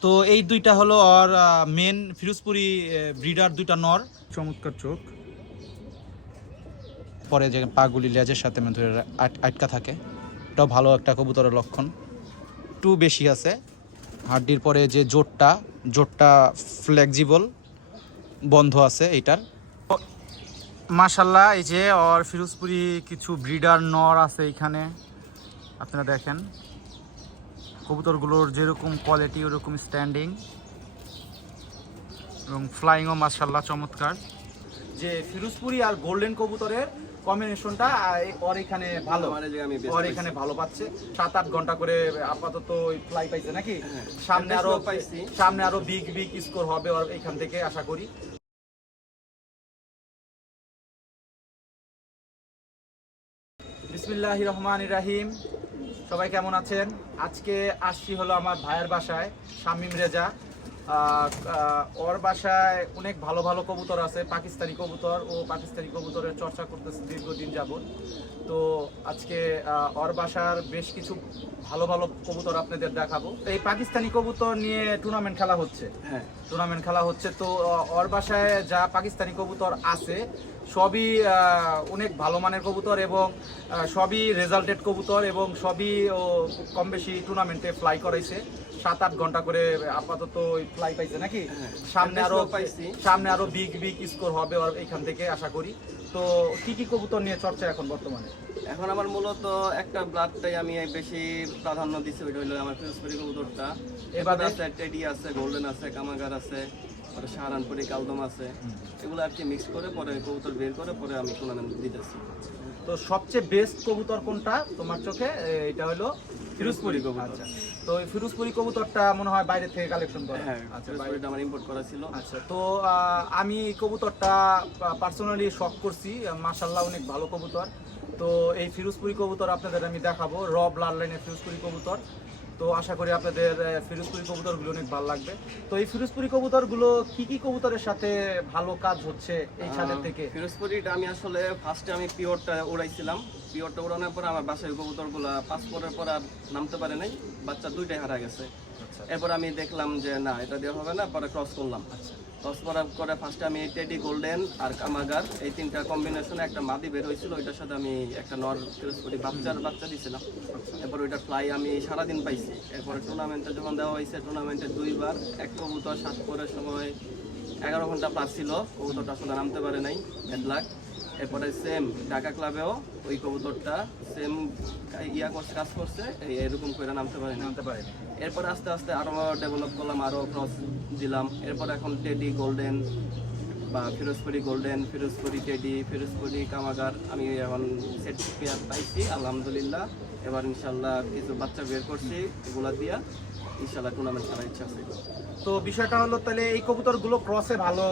তো এই দুইটা হলো আর মেন ফিরোজপুরি ব্রিডার দুইটা নর। চমৎকার চোখ। পরে যে পাগুলি লেজের সাথে মানে ধরে আট- আটকা থাকে। এটাও ভালো একটা কবুতরের লক্ষণ। একটু বেশি আছে। হাড্ডির পরে যে জোটটা জোটটা ফ্লেক্সিবল বন্ধ আছে এইটার। মাশাল্লাহ এই যে ওর ফিরোজপুরি কিছু ব্রিডার নর আছে এখানে আপনারা দেখেন। কবুতরগুলোর যেরকম কোয়ালিটি ওরকম স্ট্যান্ডিং এবং ফ্লাইংও মাশাল্লাহ চমৎকার। যে ফিরোজপুরি আর গোল্ডেন কবুতরের কম্বিনেশনটা ওর এখানে ভালো। ওর এখানে ভালো পাচ্ছে। সাত আট ঘণ্টা করে আপাতত ফ্লাই পাইছে নাকি? হ্যাঁ। সামনে আরও। সামনে আরও বিগ বিগ স্কোর হবে ওর এখান থেকে আশা করি। বিসমিল্লাহ রহমান রাহিম। সবাই কেমন আছেন? আজকে আসছি হলো আমার ভাইয়ের বাসায় শামিম রেজা। ওর বাসায় অনেক ভালো ভালো কবুতর আছে পাকিস্তানি কবুতর। ও পাকিস্তানি কবুতরের চর্চা করতেছে দীর্ঘদিন যাবত তো আজকে ওর বাসার বেশ কিছু ভালো ভালো কবুতর আপনাদের দেখাবো। এই পাকিস্তানি কবুতর নিয়ে টুর্নামেন্ট খেলা হচ্ছে। হ্যাঁ। টুর্নামেন্ট খেলা হচ্ছে। তো ওর বাসায় যা পাকিস্তানি কবুতর আছে সবই অনেক ভালো মানের কবুতর এবং সবই রেজাল্টেড কবুতর এবং সবই ও কম বেশি টুর্নামেন্টে ফ্লাই করাইছে। সাত আট ঘণ্টা করে আপাতত ফ্লাই পাইছে নাকি? হ্যাঁ। সামনে আরও। সামনে আরও বিগ বিগ স্কোর হবে এখান থেকে আশা করি। তো কি কি কবুতর নিয়ে চর্চা এখন বর্তমানে? এখন আমার মূলত একটা ব্লাডটাই আমি বেশি প্রাধান্য দিচ্ছি ওইটা হলো আমার ফিরোজপুরি কবুতরটা। এবারে? এবারে আছে টেডি আছে গোল্ডেন আছে কামাগার আছে পরে সাহারানপুরি কালদম আছে। এগুলো আর কি মিক্স করে পরে কবুতর বের করে পরে আমি টুর্নামেন্ট দিতেছি। তো সবচেয়ে বেস্ট কবুতর কোনটা তোমার চোখে? এটা হলো ফিরোজপুরি কবুতর। আচ্ছা। তো এই ফিরোজপুরি কবুতরটা মনে হয় বাইরে থেকে কালেকশন করা। হ্যাঁ আচ্ছা বাইরে। আমার ইম্পোর্ট করা ছিল। আচ্ছা তো আমি এই কবুতরটা পার্সোনালি শখ করছি। মাশাল্লাহ অনেক ভালো কবুতর। তো এই ফিরোজপুরি কবুতর আপনাদের আমি দেখাবো। র ব্লাড লাইনের ফিরোজপুরি কবুতর। তো আশা করি আপনাদের ফিরোজপুরি কবুতরগুলো অনেক ভালো লাগবে। তো এই ফিরোজপুরি কবুতরগুলো কি কি কবুতরের সাথে ভালো কাজ হচ্ছে এই ছাদের থেকে? ফিরোজপুরিটা আমি আসলে ফার্স্টে আমি পিওরটা উড়াইছিলাম। পিওরটা উড়ানোর পর আমার বাসায় কবুতরগুলো পাসপোর্টের পর আর নামতে পারে নাই। বাচ্চা দুইটাই হারা গেছে। এরপর আমি দেখলাম যে না এটা দিয়ে হবে না পরে ক্রস করলাম। ক্রস করার করে ফার্স্টে আমি টেডি গোল্ডেন আর কামাগার এই তিনটা কম্বিনেশনে একটা মাদি বের হয়েছিল ওইটার সাথে আমি একটা নর করি। বাচ্চার বাচ্চা দিয়েছিলাম। এরপর ওইটা ফ্লাই আমি সারাদিন পাইছি। এরপরে টুর্নামেন্টে যখন দেওয়া হয়েছে টুর্নামেন্টে দুইবার এক কবুতর সাত পরের সময় এগারো ঘণ্টা প্লাস ছিল। কবুতরটা আসলে নামতে পারে নাই এক লাখ এরপরে সেম ঢাকা ক্লাবেও ওই কবুতরটা সেম ইয়া করছে কাজ করছে এই- এরকম করে নামতে পারে নামতে পারে এরপর আস্তে আস্তে আরও ডেভেলপ করলাম আরও ক্রস দিলাম। এরপর এখন টেডি গোল্ডেন বা ফিরোজপুরি গোল্ডেন ফিরোজপুরি টেডি ফিরোজপুরি কামাগার আমি এখন সেট পেয়ার পাইছি আলহামদুলিল্লাহ। এবার ইনশাল্লাহ কিছু বাচ্চা বের করছি এগুলা দিয়া ইনশাল্লাহ টুর্নামেন্ট খেলার ইচ্ছা আছে। তো বিষয়টা হলো তাহলে এই কবুতরগুলো ক্রসে ভালো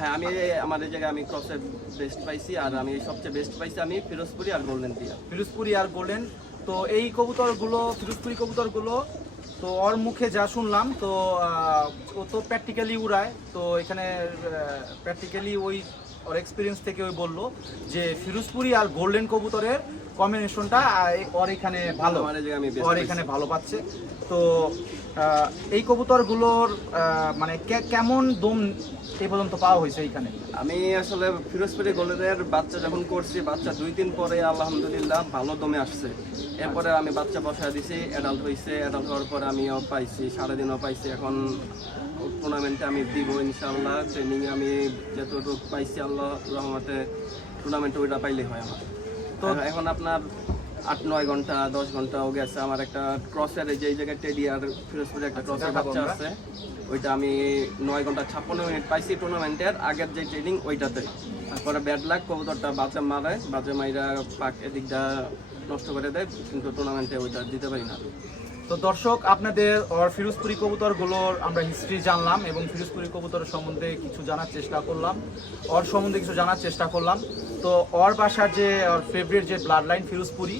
হ্যাঁ আমি আমার এই জায়গায় আমি ক্রসে বেস্ট পাইছি আর আমি সবচেয়ে বেস্ট পাইছি আমি ফিরোজপুরি আর গোল্ডেন দিয়া ফিরোজপুরি আর গোল্ডেন। তো এই কবুতরগুলো ফিরোজপুরি কবুতরগুলো তো ওর মুখে যা শুনলাম তো ও তো প্র্যাকটিক্যালি উড়ায়। তো এখানে প্র্যাকটিক্যালি ওই ওর এক্সপিরিয়েন্স থেকে ওই বলল যে ফিরোজপুরি আর গোল্ডেন কবুতরের কম্বিনেশনটা ওর এখানে ভালো। জায়গায় আমি ওর এখানে ভালো পাচ্ছে। তো এই কবুতরগুলোর মানে কেমন দম এই পর্যন্ত পাওয়া হয়েছে এইখানে? আমি আসলে ফিরোজপুরি গোল্ডেনের বাচ্চা যখন করছি বাচ্চা দুই দিন পরে আলহামদুলিল্লাহ ভালো দমে আসছে। এরপরে আমি বাচ্চা বসায় দিছি অ্যাডাল্ট হয়েছে অ্যাডাল্ট হওয়ার পরে আমিও পাইছি সারাদিনও পাইছি। এখন টুর্নামেন্টে আমি দিব ইনশাল্লাহ ট্রেনিং আমি যতটুকু পাইছি আল্লাহ রহমতে টুর্নামেন্টে ওইটা পাইলেই হয় আমার। তো এখন আপনার আট নয় ঘণ্টা দশ ঘন্টাও গেছে। আমার একটা ক্রসের যে জায়গায় টেডি আর ফিরোজপুরে একটা ক্রসের বাচ্চা আছে ওইটা আমি নয় ঘণ্টা ছাপ্পান্ন মিনিট পাইছি টুর্নামেন্টের আগের যে ট্রেনিং ওইটাতে। তারপরে ব্যাড লাগ কবুতরটা বাজে মারে বাজে মাইরা পাক এদিকটা নষ্ট করে দেয় কিন্তু টুর্নামেন্টে ওইটা দিতে পারি না। তো দর্শক, আপনাদের ওর ফিরোজপুরি কবুতরগুলোর আমরা হিস্ট্রি জানলাম এবং ফিরোজপুরি কবুতরের সম্বন্ধে কিছু জানার চেষ্টা করলাম। ওর সম্বন্ধে কিছু জানার চেষ্টা করলাম। তো ওর বাসার যে, ওর ফেভারিট যে ব্লাড লাইন ফিরোজপুরি,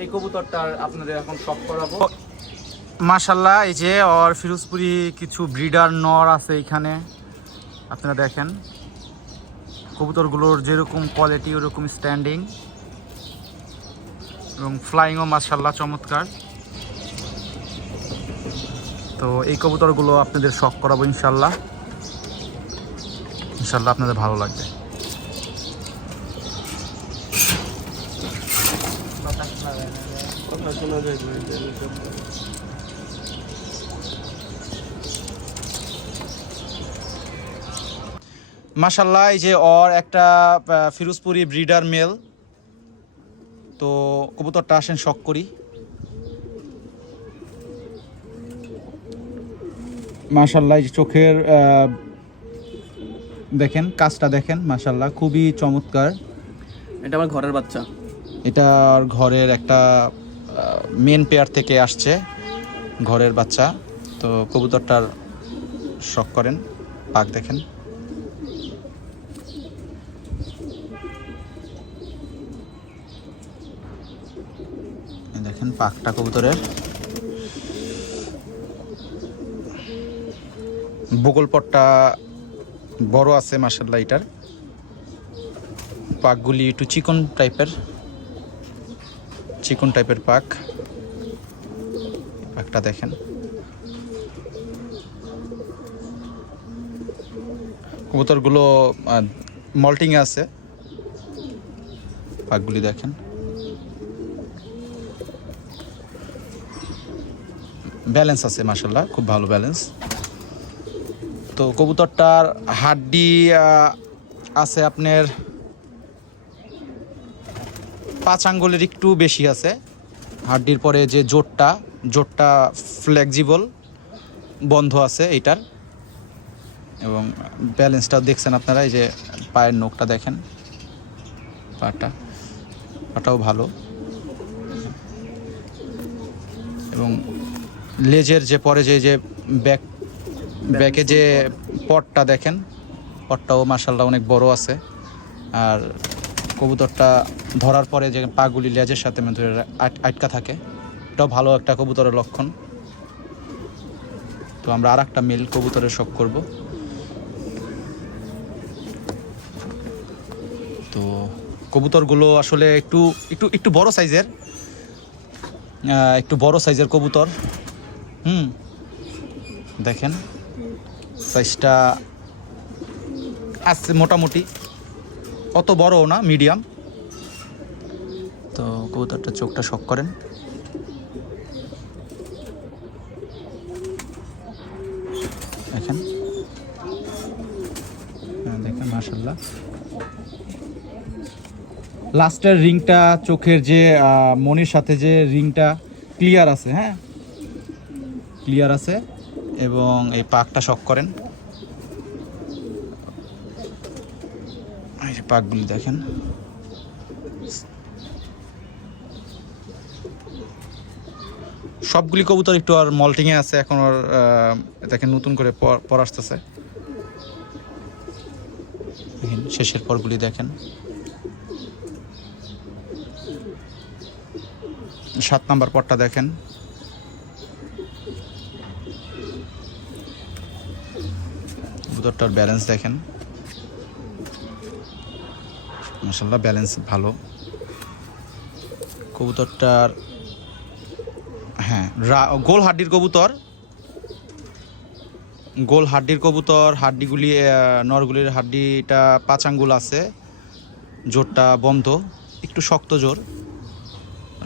এই কবুতরটার আপনাদের এখন শখ করাবো। মাশাল্লাহ এই যে ওর ফিরোজপুরি কিছু ব্রিডার নর আছে এখানে। আপনারা দেখেন, কবুতরগুলোর যেরকম কোয়ালিটি ওরকম স্ট্যান্ডিং এবং ফ্লাইংও মাশাল্লাহ চমৎকার। তো এই কবুতরগুলো আপনাদের শখ করাবো ইনশাল্লাহ। ইনশাল্লাহ আপনাদের ভালো লাগবে। না, এই যে ওর একটা ফিরোজপুরি ব্রিডার মেল। তো কবুতরটা আসেন শখ করি। মাশাল্লাহ চোখের দেখেন কাজটা দেখেন মাশাল্লাহ খুবই চমৎকার। এটা আমার ঘরের বাচ্চা। এটার ঘরের একটা মেন পেয়ার থেকে আসছে ঘরের বাচ্চা। তো কবুতরটার শখ করেন পাক দেখেন। দেখেন পাকটা কবুতরের। বগল পটটা বড় আছে মাসাল্লাহ এটার। পাকগুলি একটু চিকন টাইপের চিকন টাইপের পাক। পাকটা দেখেন। কবুতরগুলো মল্টিংয়ে আছে। পাকগুলি দেখেন। ব্যালেন্স আছে মাসাল্লাহ খুব ভালো ব্যালেন্স। তো কবুতরটার হাড্ডি আছে আপনার পাঁচ আঙ্গুলের একটু বেশি আছে। হাড্ডির পরে যে জোটটা জোটটা ফ্লেক্সিবল বন্ধ আছে এইটার। এবং ব্যালেন্সটাও দেখছেন আপনারা, এই যে পায়ের নখটা দেখেন। পাটা, পাটাও ভালো। এবং লেজের যে পরে যে যে ব্যাক ব্যাকে যে পটটা দেখেন পটটাও মার্শাল্লাহ অনেক বড় আছে। আর কবুতরটা ধরার পরে যে পাগুলি লেজের সাথে আটকা থাকে এটাও ভালো একটা কবুতরের লক্ষণ। তো আমরা আর একটা মিল কবুতরের শখ করব। তো কবুতরগুলো আসলে একটু একটু একটু বড় সাইজের একটু বড় সাইজের কবুতর। হুম দেখেন। সাইজটা আছে মোটামুটি। অত বড়ও না মিডিয়াম তো কবুতরটা চোখটা শখ করেন। দেখেন। হ্যাঁ, দেখেন মাশাল্লাহ লাস্টের রিংটা চোখের যে মনির সাথে যে রিংটা ক্লিয়ার আছে হ্যাঁ? ক্লিয়ার আছে। এবং এই পাকটা শখ করেন এই যে পাকগুলি দেখেন। সবগুলি কবুতর একটু আর মল্টিংয়ে আছে, এখন আর দেখেন নতুন করে পর আসতেছে। শেষের পরগুলি দেখেন। সাত নাম্বার পরটা দেখেন। কবুতরটার ব্যালেন্স দেখেন। মাসাল্লাহ ব্যালেন্স ভালো। কবুতরটার হ্যাঁ গোল হাড্ডির কবুতর। গোল হাড্ডির কবুতর, হাড্ডিগুলি নরগুলির হাড্ডিটা পাঁচ আঙ্গুল আছে। জোরটা বন্ধ, একটু শক্ত জোর।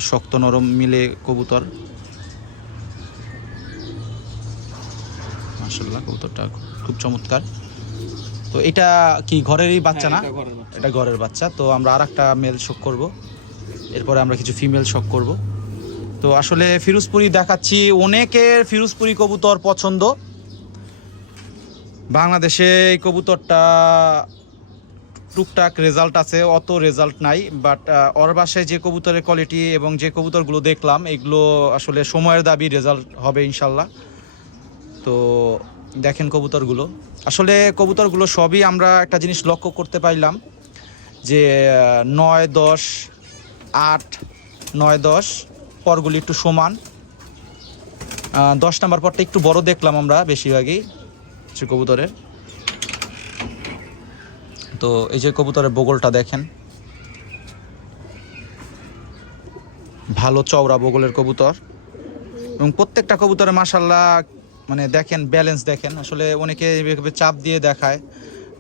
শক্ত, নরম মিলে কবুতর। মাসাল্লাহ কবুতরটা খুব চমৎকার। তো এটা কি ঘরেরই বাচ্চা না? হ্যাঁ, এটা ঘরের বাচ্চা। তো আমরা আর একটা মেল শোক করব। এরপরে আমরা কিছু ফিমেল শোক করব। তো আসলে ফিরোজপুরি দেখাচ্ছি অনেকের ফিরোজপুরি কবুতর পছন্দ। বাংলাদেশে এই কবুতরটা টুকটাক রেজাল্ট আছে অত রেজাল্ট নাই বাট ওর বাসায় যে কবুতরের কোয়ালিটি এবং যে কবুতরগুলো দেখলাম এগুলো আসলে সময়ের দাবি রেজাল্ট হবে ইনশাল্লাহ। তো দেখেন কবুতরগুলো। আসলে কবুতরগুলো সবই আমরা একটা জিনিস লক্ষ্য করতে পারলাম যে নয়, দশ, আট, নয়, দশ, পরগুলি একটু সমান। দশ নাম্বার পরটা একটু বড় দেখলাম আমরা বেশিরভাগই কিছু কবুতরের। তো এই যে কবুতরের বগলটা দেখেন। ভালো চওড়া বগলের কবুতর। এবং প্রত্যেকটা কবুতরে মাসাল্লাহ মানে দেখেন ব্যালেন্স দেখেন। আসলে অনেকে এভাবে চাপ দিয়ে দেখায়।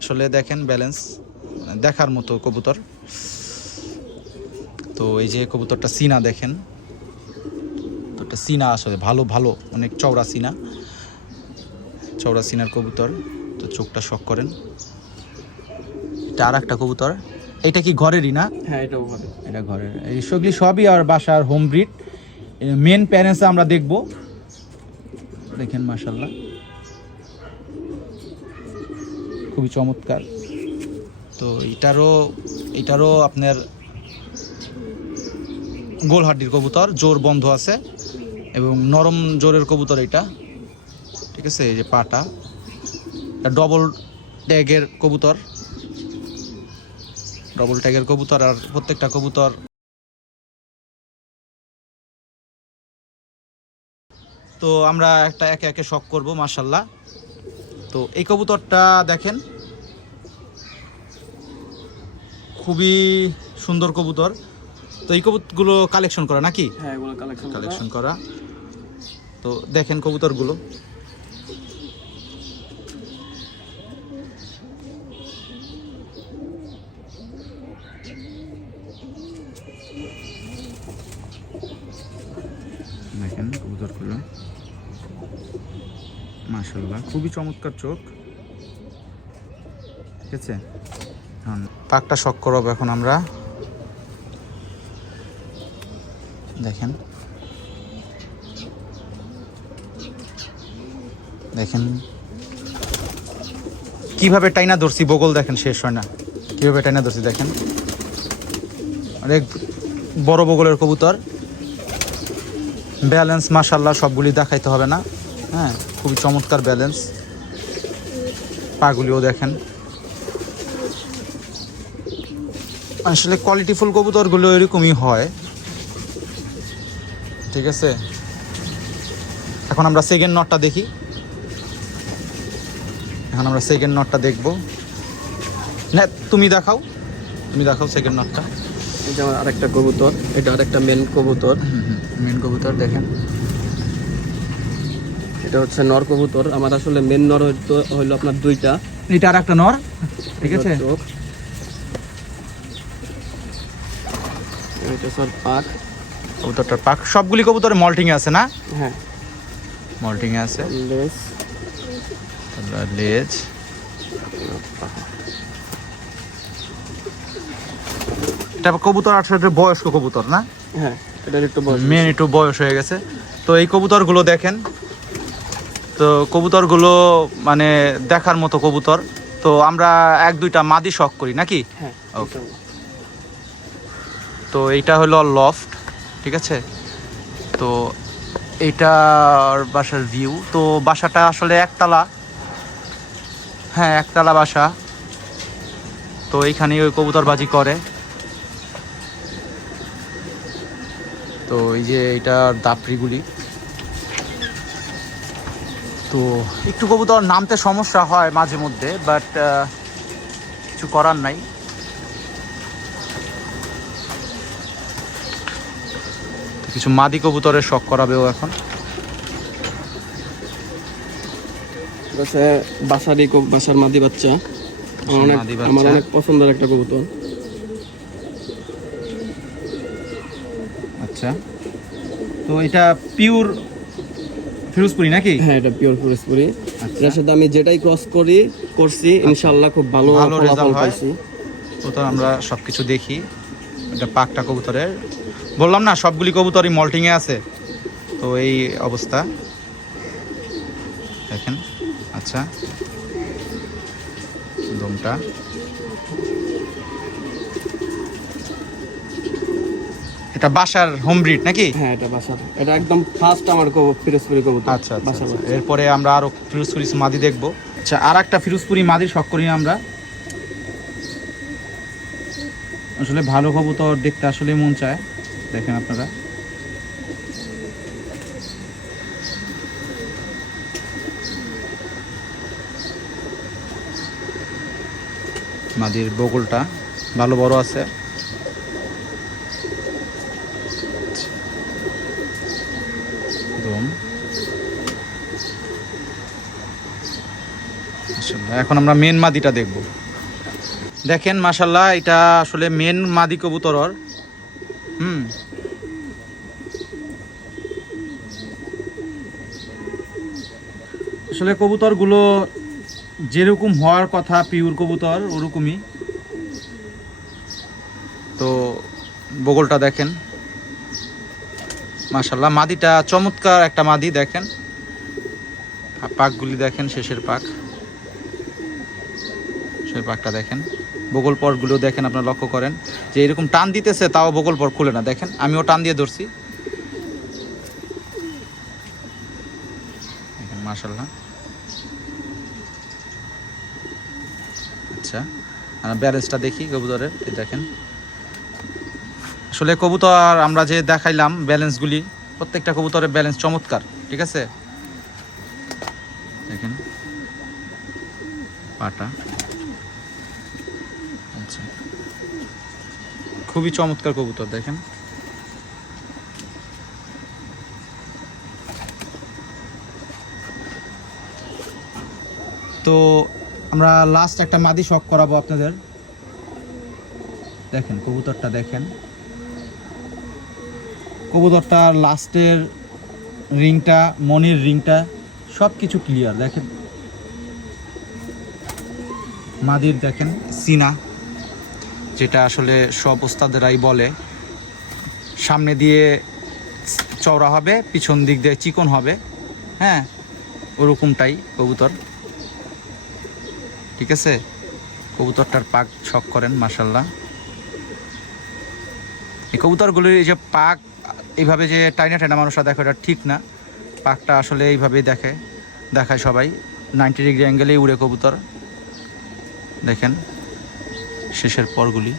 আসলে দেখেন ব্যালেন্স দেখার মতো কবুতর। তো এই যে কবুতরটা সিনা দেখেন। তো একটা সিনা আসলে ভালো ভালো। অনেক চওড়া সিনা। চওড়া সিনার কবুতর। তো চোখটা শখ করেন। এটা আর একটা কবুতর। এটা কি ঘরেরই না? হ্যাঁ এটাও এটা ঘরের। এই সবই আর বাসার হোম ব্রিড মেন প্যারেন্টস আমরা দেখব। দেখেন মাশাল্লাহ খুবই চমৎকার। তো এটারও এটারও আপনার গোলহাড্ডির কবুতর, জোর বন্ধ আছে এবং নরম জোরের কবুতর এটা। ঠিক আছে, এই যে পাটা। ডবল ট্যাগের কবুতর। ডবল ট্যাগের কবুতর আর প্রত্যেকটা কবুতর তো আমরা একটা একে একে শখ করব মার্শাল্লাহ তো এই কবুতরটা দেখেন। খুবই সুন্দর কবুতর। তো এই কবুতরগুলো কালেকশন করা নাকি? হ্যাঁ এগুলো কালেকশন কালেকশন করা। তো দেখেন কবুতরগুলো দেখেন কবুতরগুলো মাশাল্লাহ খুবই চমৎকার চোখ। ঠিক আছে? পাকটা শখ করব এখন আমরা। দেখেন। দেখেন। কীভাবে টাইনা ধরছি, বগল দেখেন শেষ হয় না। কীভাবে টাইনা ধরছি দেখেন। অনেক বড় বগলের কবুতর। ব্যালেন্স মাশাল্লাহ সবগুলি দেখাইতে হবে না। হ্যাঁ। খুবই চমৎকার ব্যালেন্স পাগুলিও দেখেন। আসলে কোয়ালিটি কোয়ালিটিফুল কবুতরগুলো এরকমই হয়। ঠিক আছে? এখন আমরা সেকেন্ড নটটা দেখি। এখন আমরা সেকেন্ড নটটা দেখব। না তুমি দেখাও। তুমি দেখাও সেকেন্ড নটটা আমার আরেকটা কবুতর এটা আরেকটা মেন কবুতর। মেন কবুতর দেখেন। এটা হচ্ছে নর কবুতর। আমার আসলে মেন নর হইতো হইল আপনার দুইটা। এটা আর একটা নর? ঠিক আছে। এটা স্যার পাক। কবুতরটার পাক। সবগুলি কবুতরে মল্টিং আছে না? হ্যাঁ। মল্টিং আছে। তারপর লেজ। এটা কবুতর আসলে বয়স্ক কবুতর না? হ্যাঁ এটার একটু বয়স মেন একটু বয়স হয়ে গেছে। তো এই কবুতরগুলো দেখেন। তো কবুতরগুলো মানে দেখার মতো কবুতর। তো আমরা এক দুইটা মাদি শখ করি নাকি? হ্যাঁ Okay. তো এইটা হলো লফট ঠিক আছে? তো এইটার বাসার ভিউ তো বাসাটা আসলে একতলা। হ্যাঁ একতলা বাসা। তো এইখানে ওই কবুতরবাজি করে। তো এই যে এইটার দাপড়িগুলি। তো একটু কবুতর নামতে সমস্যা হয় মাঝে মধ্যে বাট কিছু করার নাই। কিছু মাদি কবুতরের শখ করাবেও এখন। বাসারই বাসার মাদি বাচ্চা। আমার অনেক আমার অনেক পছন্দের একটা কবুতর। আচ্ছা। তো এটা পিওর ফিরোজপুরি নাকি? হ্যাঁ এটা পিওর ফরিদপুরি আচ্ছা। এর সাথে আমি যেটাই ক্রস করি করছি ইনশাআল্লাহ খুব ভালো ভালো হয়। পাইছি। কবুতর আমরা সব কিছু দেখি। এটা পাকটা কবুতরের। বললাম না সবগুলি কবুতরই মল্টিংয়ে আছে। তো এই অবস্থা। দেখেন। আচ্ছা। দমটা। এটা বাসার হোম ব্রিড নাকি? হ্যাঁ এটা বাসার। এটা একদম ফার্স্ট আমার ফিরোজপুরি কবুতর। আচ্ছা আচ্ছা, আচ্ছা। এরপরে আমরা আরও ফিরোজপুরি মাদি দেখব। আচ্ছা আর একটা ফিরোজপুরি মাদির শখ করি আমরা। আসলে ভালো কবুতর দেখতে আসলে মন চায়। দেখেন আপনারা। মাদির বগলটা ভালো বড় আছে দম মাশাআল্লাহ, এখন আমরা মেন মাদিটা দেখব। দেখেন মাশাল্লাহ এটা আসলে মেন মাদি কবুতরর। হুম। আসলে কবুতরগুলো যেরকম হওয়ার কথা পিওর কবুতর, ওরকমই। তো বগলটা দেখেন। মাশাল্লাহ মাদিটা চমৎকার একটা মাদি, দেখেন। পাকগুলি দেখেন, শেষের পাক। শেষের পাকটা দেখেন। বগল পরগুলো দেখেন আপনারা লক্ষ্য করেন। যে এরকম টান দিতেছে, তাও বগল পর খুলে না। দেখেন, আমিও টান দিয়ে ধরছি। দেখেন মাশাল্লাহ আচ্ছা ব্যালেন্সটা দেখি কবুতরের দেখেন। আসলে কবুতর আমরা যে দেখাইলাম ব্যালেন্সগুলি, প্রত্যেকটা কবুতরের ব্যালেন্স চমৎকার, ঠিক আছে? দেখেন, পাটা। খুবই চমৎকার কবুতর, দেখেন। তো আমরা লাস্ট একটা মাদি শখ করাবো আপনাদের। দেখেন, কবুতরটা দেখেন। কবুতরটার লাস্টের রিংটা, মনির রিংটা সব কিছু ক্লিয়ার দেখেন। মাদির দেখেন, সিনা। যেটা আসলে সব ওস্তাদেরাই বলে। সামনে দিয়ে চওড়া হবে, পিছন দিক দিয়ে চিকন হবে। হ্যাঁ ওরকমটাই কবুতর। ঠিক আছে? কবুতরটার পাক ছক করেন মাসাল্লাহ এই কবুতরগুলির এই যে পাক, এইভাবে যে টাইনা টাইনা মানুষরা দেখে এটা ঠিক না। পাকটা আসলে এইভাবেই দেখে, দেখায় সবাই। নাইনটি ডিগ্রি অ্যাঙ্গেলেই উড়ে কবুতর। দেখেন। শেষের পরগুলি।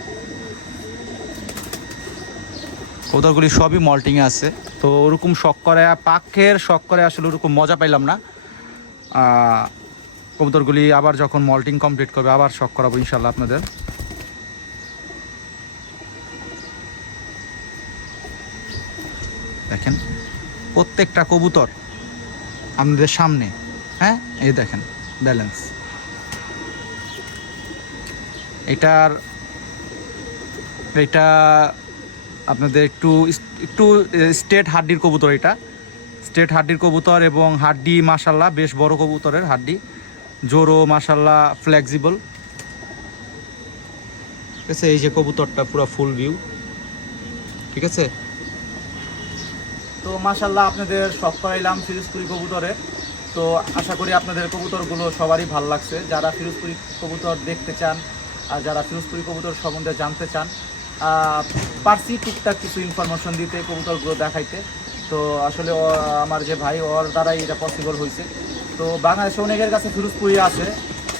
কবুতরগুলি সবই মল্টিংয়ে আছে। তো ওরকম পাকের শখ করে আসলে ওরকম মজা পাইলাম না। কবুতরগুলি আবার যখন মল্টিং কমপ্লিট করবে, আবার শখ করাবো ইনশাল্লাহ আপনাদের। দেখেন, প্রত্যেকটা কবুতর আপনাদের সামনে হ্যাঁ? এই দেখেন ব্যালেন্স এটার, এটা আপনাদের একটু একটু স্টেট হাড্ডির কবুতর এটা। স্টেট হাড্ডির কবুতর এবং হাড্ডি মাসাল্লাহ বেশ বড় কবুতরের হাড্ডি। জোরো মাসাল্লাহ ফ্লেক্সিবল ঠিক আছে, এই যে কবুতরটা পুরো ফুল ভিউ ঠিক আছে? তো মাসাল্লাহ আপনাদের সব করাইলাম ফিরোজপুরি কবুতরে। তো আশা করি আপনাদের কবুতরগুলো সবারই ভালো লাগছে। যারা ফিরোজপুরি কবুতর দেখতে চান আর যারা ফিরোজপুরি কবুতর সম্বন্ধে জানতে চান পারছি টুকটাক কিছু ইনফরমেশন দিতে কবুতরগুলো দেখাইতে। তো আসলে আমার যে ভাই, ওর দ্বারাই এটা পসিবল হয়েছে তো বাংলাদেশে অনেকের কাছে ফিরোজপুরি আছে।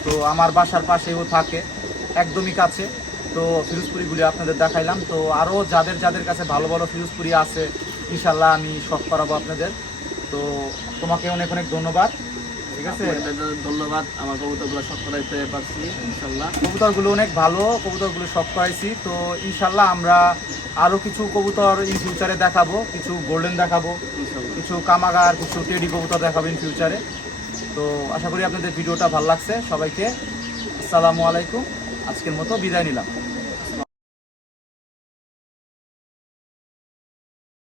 তো আমার বাসার পাশেও থাকে, একদমই কাছে। তো ফিরোজপুরিগুলি আপনাদের দেখাইলাম। তো আরও যাদের যাদের কাছে ভালো ভালো ফিরোজপুরি আছে ইনশাল্লাহ আমি শখ করাবো আপনাদের। তো তোমাকে অনেক অনেক ধন্যবাদ। ঠিক আছে? ধন্যবাদ আমার কবুতরগুলো সব করাইতে পারছি ইনশাল্লাহ। কবুতরগুলো অনেক ভালো কবুতরগুলো শখ করাইছি। তো ইনশাল্লাহ আমরা আরও কিছু কবুতর ইন ফিউচারে দেখাবো কিছু গোল্ডেন দেখাবো কিছু কামাগার কিছু টেডি কবুতর দেখাবো ইন ফিউচারে তো আশা করি আপনাদের ভিডিওটা ভালো লাগছে সবাইকে। আসসালামু আলাইকুম আজকের মতো বিদায় নিলাম।